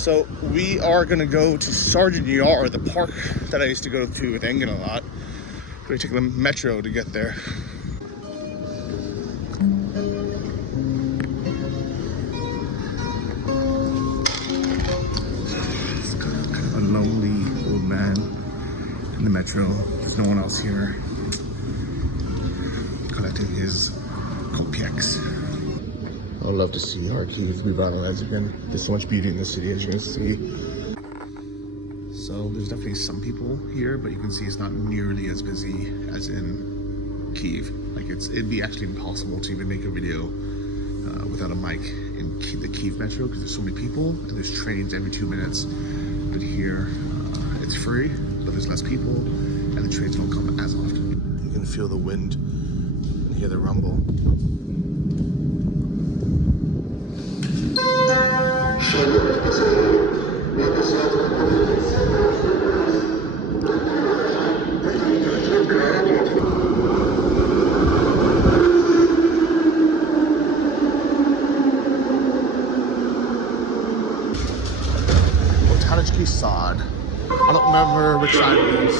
So we are gonna go to Sergeant Yard, the park that I used to go to with Engen a lot. We take the metro to get there. It's kind of a lonely old man in the metro. There's no one else here collecting his kopieks. I'd love to see Kharkiv revitalized again. There's so much beauty in the city, as you can see. So there's definitely some people here, but you can see it's not nearly as busy as in Kiev. Like it'd be actually impossible to even make a video without a mic in the Kiev metro because there's so many people and there's trains every 2 minutes. But here it's free, but there's less people and the trains don't come as often. You can feel the wind and hear the rumble. Botaniczny Sad. I don't remember which side it is.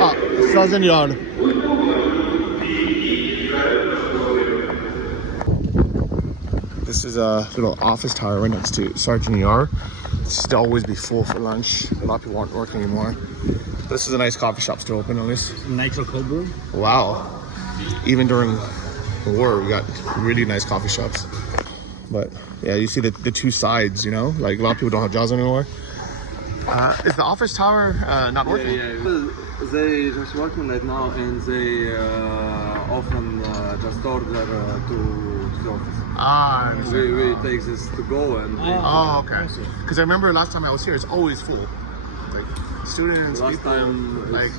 Ah, Sergeant Yard. This is a little office tower right next to Sergeant Yard. It's still always be full for lunch. A lot of people aren't working anymore. This is a nice coffee shop still open at least. Nitro cold brew. Wow. Even during the war, we got really nice coffee shops. But yeah, you see the two sides, you know? Like a lot of people don't have jobs anymore. Is the office tower not working? Yeah. They just working right now and they often just order to the office. Ah, we take this to go and... Oh, okay. Because I remember last time I was here, it's always full. Like students, last people, time like,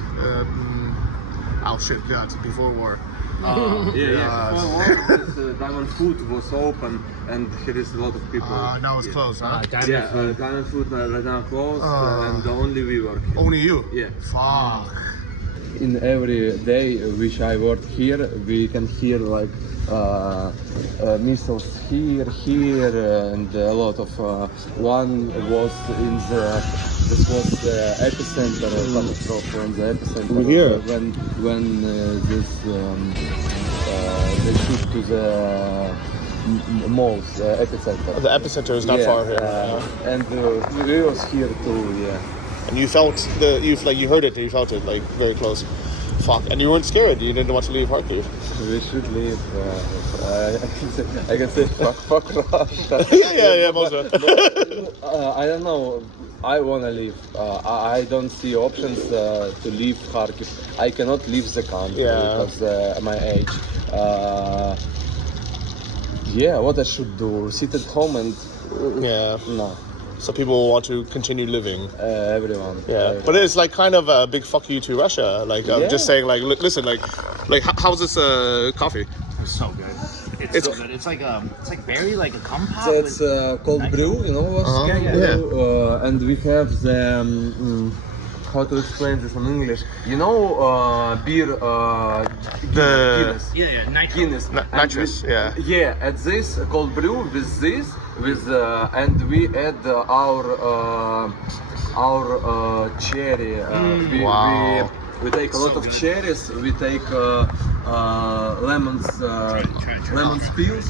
oh shit, yeah, it's before war. Before war, this Diamond Food was open and here is a lot of people. Now it's closed, huh? Diamond Food right now closed and only we work here. Only you? Yeah. Fuck. In every day which I work here, we can hear like missiles here, and a lot of one was in this was the epicenter catastrophe in the epicenter here. when this they shoot to the malls epicenter. The epicenter is not far here. And we was here too, yeah. And you felt you heard it, you felt it like very close. Fuck, and you weren't scared. You didn't want to leave Kharkiv. We should leave. I can say fuck Russia. yeah, most of it. I don't know. I wanna leave. I don't see options to leave Kharkiv. I cannot leave the country because my age. What I should do? Sit at home and no. So people want to continue living. Everyone. But it's like kind of a big fuck you to Russia. Like just saying, like, listen, like how's this coffee? It's so good. It's so good. It's like berry, like a compound. That's cold brew, you know what? And we have the how to explain this in English? You know, beer. Guinness. Guinness. Nitrous. At this cold brew with this. And we add our cherry. We take a lot of cherries. We take lemon peels,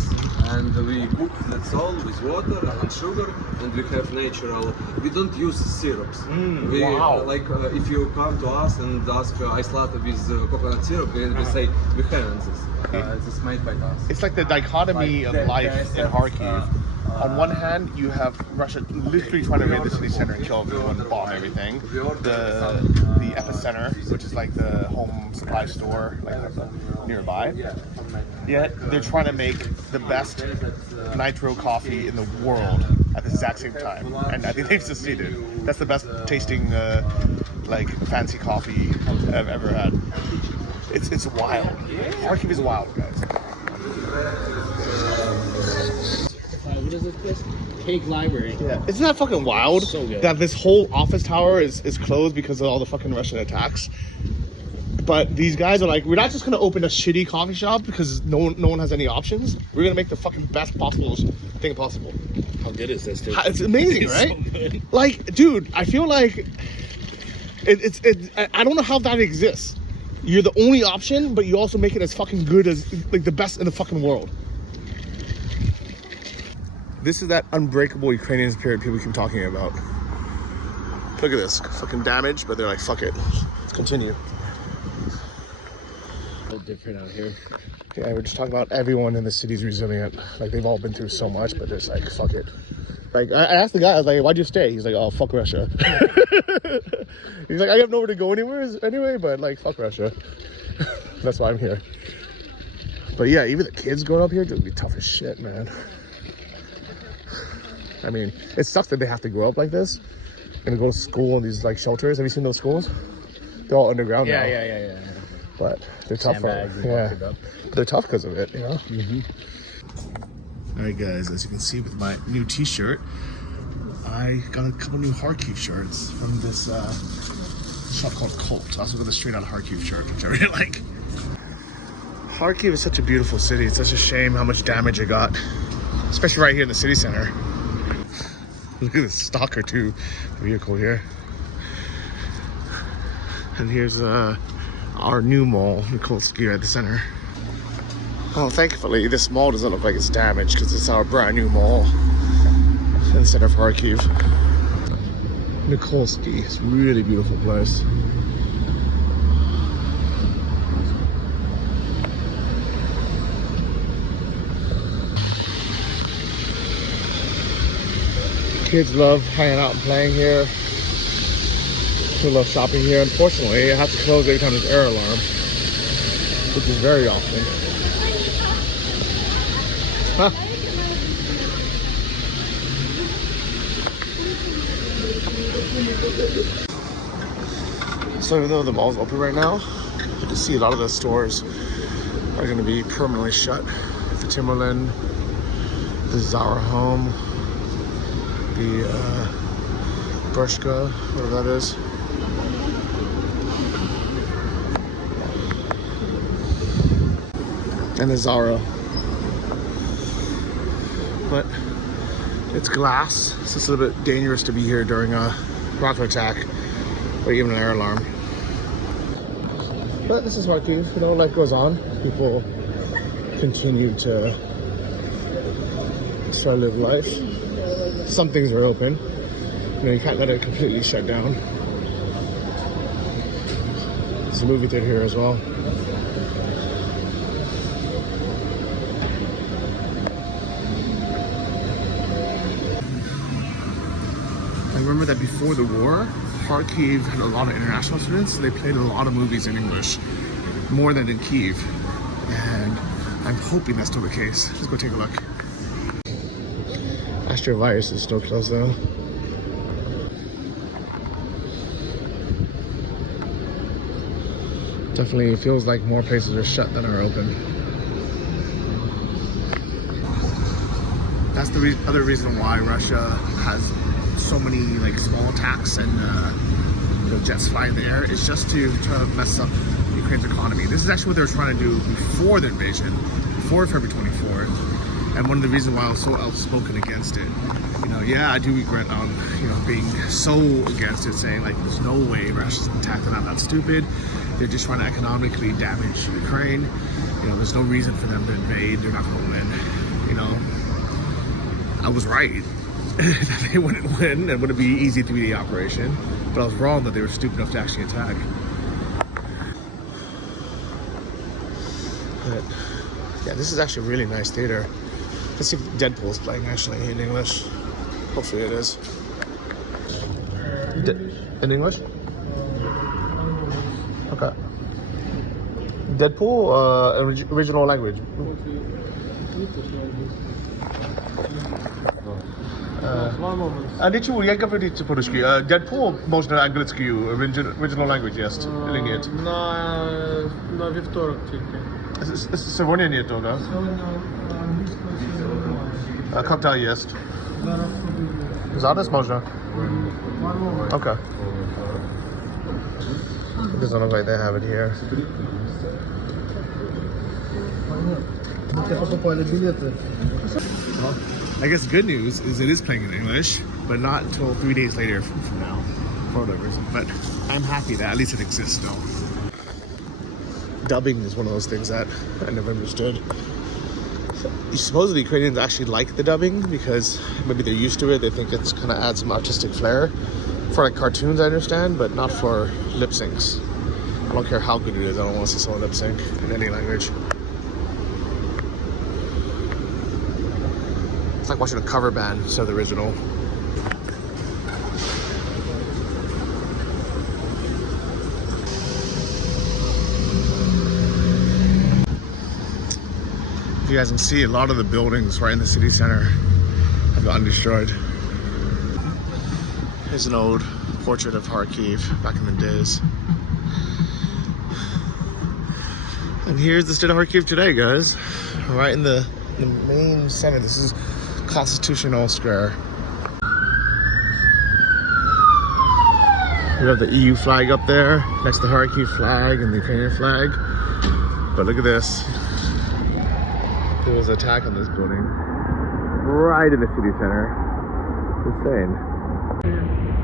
and we cook that's all with water and sugar, and we have natural. We don't use syrups. Like if you come to us and ask ice latte with coconut syrup, we say we haven't this. It's made by us. It's like the dichotomy of life in Kharkiv. On one hand, you have Russia literally trying to raid the city center and kill everyone and bomb everything. The epicenter, which is like the home supply store like nearby. Yet they're trying to make the best nitro coffee in the world at the exact same time, and I think they've succeeded. That's the best tasting like fancy coffee I've ever had. It's wild. Kharkiv is wild, guys. What is it? Cake Library. Yeah, isn't that fucking wild? So good. That this whole office tower is closed because of all the fucking Russian attacks. But these guys are like, we're not just gonna open a shitty coffee shop because no one has any options. We're gonna make the fucking best possible thing possible. How good is this, dude? It's amazing, It's right? so good. Like, dude, I feel like I don't know how that exists. You're the only option, but you also make it as fucking good as like the best in the fucking world. This is that unbreakable Ukrainian spirit people keep talking about. Look at this, fucking damage, but they're like, fuck it, let's continue. So different out here. Yeah, we're just talking about everyone in the city's resilient. Like, they've all been through so much, but they're just like, fuck it. Like, I asked the guy, I was like, why'd you stay? He's like, oh, fuck Russia. He's like, I have nowhere to go anyway, but like, fuck Russia. That's why I'm here. But yeah, even the kids growing up here, it's gonna be tough as shit, man. I mean, it sucks that they have to grow up like this and go to school in these like shelters. Have you seen those schools? They're all underground now. Yeah. But they're tough they're tough because of it, you know? All right, guys, as you can see with my new t-shirt, I got a couple new Kharkiv shirts from this shop called Cult. I also got the straight out Kharkiv shirt, which I really like. Kharkiv is such a beautiful city. It's such a shame how much damage it got, especially right here in the city center. Look at this Stalker 2 vehicle here. And here's our new mall, Nikolsky, at the center. Oh, thankfully, this mall doesn't look like it's damaged because it's our brand new mall in the center of Kharkiv. Nikolsky, it's a really beautiful place. Kids love hanging out and playing here. They love shopping here. Unfortunately, I have to close every time there's air alarm, which is very often. Huh? So even though the mall's open right now, you can see a lot of the stores are going to be permanently shut. The Timberland, the Zara Home, the Bershka, whatever that is. And the Zara. But it's glass, so it's a little bit dangerous to be here during a rocket attack or even an air alarm. But this is Kharkiv, you know, life goes on. People continue to try to live life. Some things are open. You know, you can't let it completely shut down. There's a movie theater here as well. I remember that before the war, Kharkiv had a lot of international students, so they played a lot of movies in English, more than in Kyiv. And I'm hoping that's still the case. Let's go take a look. Astro Virus is still closed though. Definitely feels like more places are shut than are open. That's the other reason why Russia has so many like small attacks and jets fly in the air. Is just to try to mess up Ukraine's economy. This is actually what they were trying to do before the invasion, before February 24th. And one of the reasons why I was so outspoken against it. You know, yeah, I do regret being so against it, saying like there's no way Russia's attacked them. That's stupid. They're just trying to economically damage Ukraine. You know, there's no reason for them to invade. They're not going to win. You know, I was right. They wouldn't win. It wouldn't be easy to be the operation, but I was wrong that they were stupid enough to actually attack. But yeah, this is actually a really nice theater. Let's see if Deadpool's playing actually in English. Hopefully it is. In English? Okay. Deadpool, original language. A ничего, я говорю по-русски. Deadpool можно английский, original language есть или нет? На вівторок тільки. Сегодня нету, да? Когда есть? Зараз можно? Okay. It doesn't look like they have it here. Где покупали билеты? Well, I guess the good news is it is playing in English, but not until 3 days later from now, for whatever reason. But I'm happy that at least it exists still. Dubbing is one of those things that I never understood. Supposedly Ukrainians actually like the dubbing because maybe they're used to it. They think it's kind of adds some artistic flair. For like cartoons, I understand, but not for lip syncs. I don't care how good it is. I don't want to see someone lip sync in any language. It's like watching a cover band instead of the original. You guys can see a lot of the buildings right in the city center have gotten destroyed. Here's an old portrait of Kharkiv back in the days. And here's the state of Kharkiv today, guys. Right in the main center. This is Constitutional Square. We have the EU flag up there next to the Kharkiv flag and the Ukrainian flag. But look at this. There was an attack on this building right in the city center. Insane.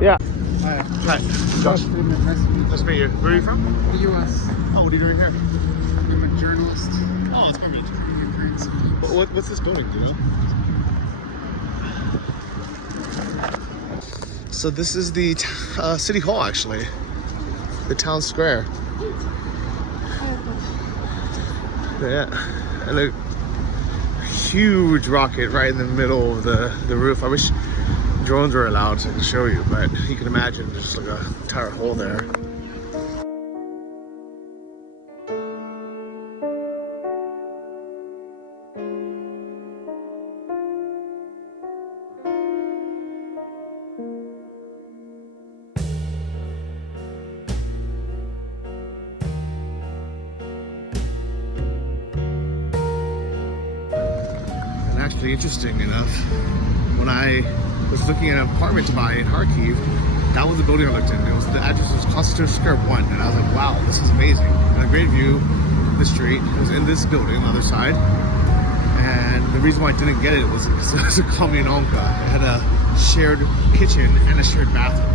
Yeah. Hi. Josh. Nice to meet you. Where are you from? The U.S. Oh, what are you doing here? I'm a journalist. Oh, it's perfect. What's this building, do you know? So this is the city hall, actually. The town square. Yeah. And a huge rocket right in the middle of the roof. I wish drones were allowed so I can show you, but you can imagine just like a entire hole there. Actually, interesting enough, when I was looking at an apartment to buy in Kharkiv, that was the building I looked in. It was the address was Constitutional Square 1, and I was like, wow, this is amazing. And a great view of the street. It was in this building on the other side, and the reason why I didn't get it was because it was a communalka. It had a shared kitchen and a shared bathroom.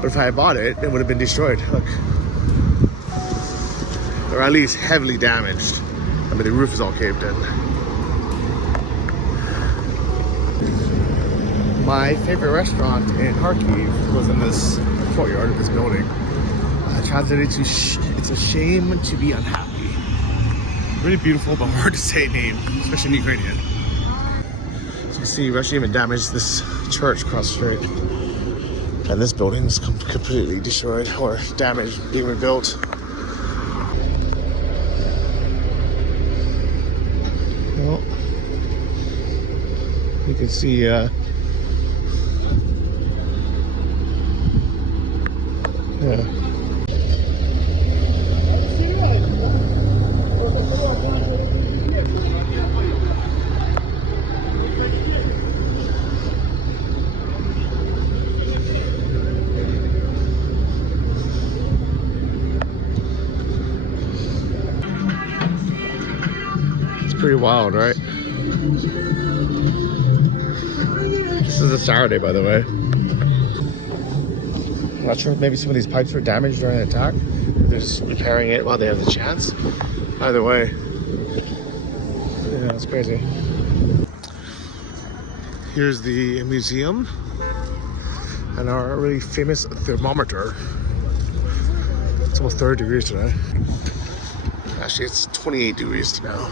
But if I had bought it, it would have been destroyed. Look, or at least heavily damaged. I mean, the roof is all caved in. My favorite restaurant in Kharkiv was in this courtyard of this building. Translated to, it's a shame to be unhappy. Really beautiful, but hard to say name, especially in Ukrainian. So you can see, we actually even damaged this church across the street. And this building is completely destroyed or damaged, being rebuilt. Well, you can see yeah. It's pretty wild, right? This is a Saturday, by the way. I'm not sure if maybe some of these pipes were damaged during the attack. They're just repairing it while they have the chance. Either way, yeah, it's crazy. Here's the museum and our really famous thermometer. It's almost 30 degrees today. Actually, it's 28 degrees now.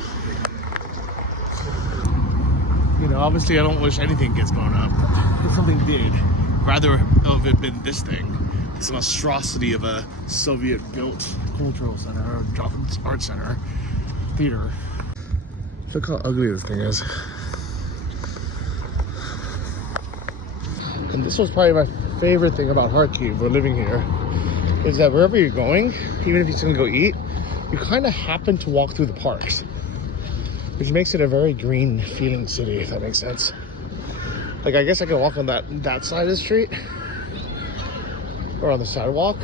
You know, obviously I don't wish anything gets blown up. If something did, rather have it been this thing. This monstrosity of a Soviet-built cultural center, or art center, theater. Look how ugly this thing is. And this was probably my favorite thing about Kharkiv, or living here, is that wherever you're going, even if you're gonna go eat, you kind of happen to walk through the parks, which makes it a very green feeling city, if that makes sense. Like, I guess I can walk on that side of the street or on the sidewalk,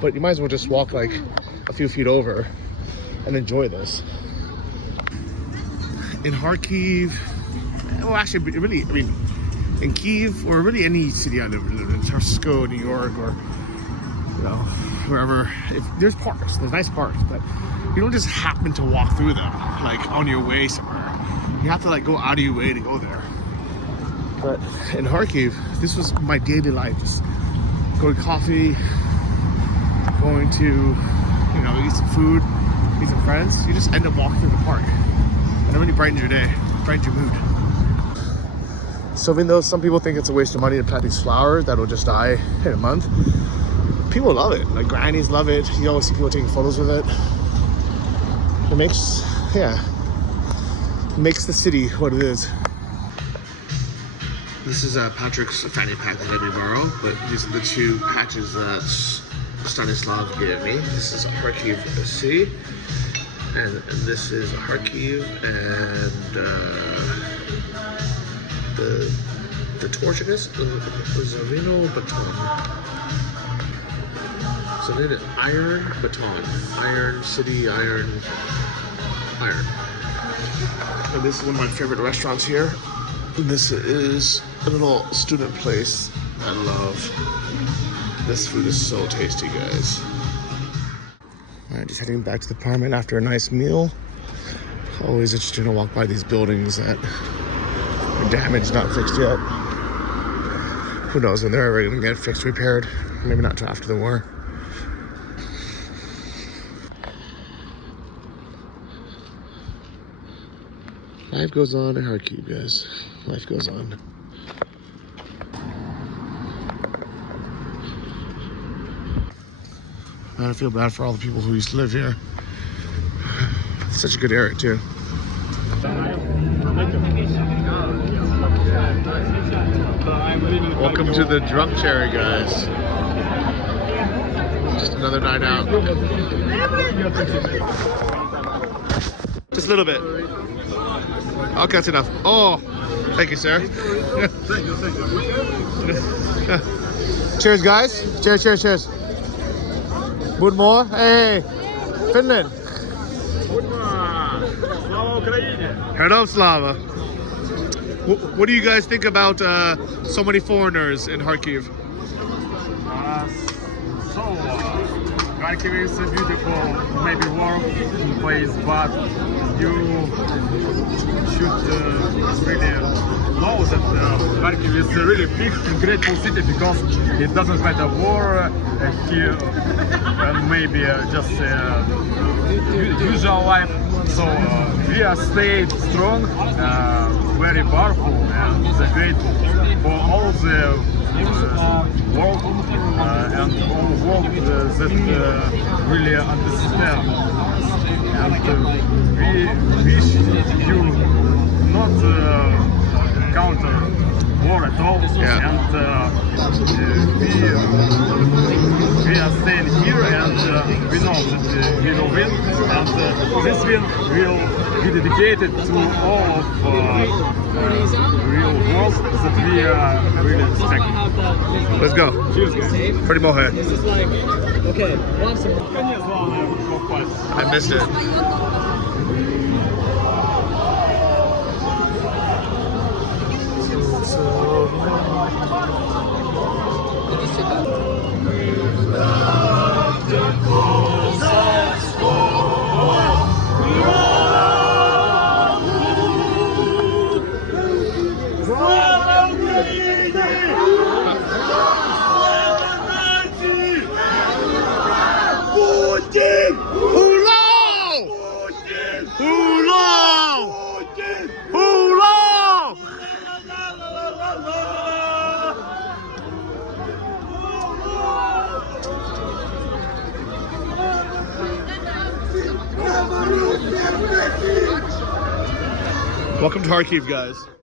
but you might as well just walk like a few feet over and enjoy this. in Kharkiv, well, actually, really, I mean, in Kiev or really any city I live in, Chicago, New York, or you know, wherever. If there's parks, there's nice parks, but you don't just happen to walk through them like on your way somewhere. You have to like go out of your way to go there. But in Kharkiv, this was my daily life. Just going to coffee, going to, you know, eat some food, meet some friends. You just end up walking through the park. And it really brightens your day, brightens your mood. So even though some people think it's a waste of money to plant these flowers that will just die in a month, people love it. Like grannies love it. You always see people taking photos with it. It makes, yeah, it makes the city what it is. This is Patrick's fanny pack that we borrow, but these are the two patches that Stanislav gave me. This is Kharkiv City, and this is Kharkiv, and the torch in this is Zavino Baton. So they did iron baton, iron city, iron. And this is one of my favorite restaurants here. This is a little student place I love. This food is so tasty, guys. Alright, just heading back to the apartment after a nice meal. Always interesting to walk by these buildings that are damaged, not fixed yet. Who knows when they're ever gonna get fixed, repaired. Maybe not till after the war. Life goes on in Kharkiv, guys. Life goes on. I feel bad for all the people who used to live here. It's such a good area, too. Welcome to the drunk cherry, guys. Just another night out. Just a little bit. Okay, that's enough. Oh, thank you, sir. Cheers, guys. Cheers, cheers, cheers. Good more. Hey, Finland. Hello, Slava. What do you guys think about so many foreigners in Kharkiv? Kharkiv is a beautiful, maybe warm place, but you should really know that Kharkiv is a really big and grateful city because it doesn't matter war here, and maybe just usual life. So we are stayed strong, very powerful, and grateful for all the world and all the world that really understand. And we wish you not counter war at all. Yeah. And we are staying here, and we know that we will win. And this win will be dedicated to all of real world that we really respect. Let's go. Cheers, guys. Pretty mohe. This is like, okay, once a I missed it. Welcome to Kharkiv, guys.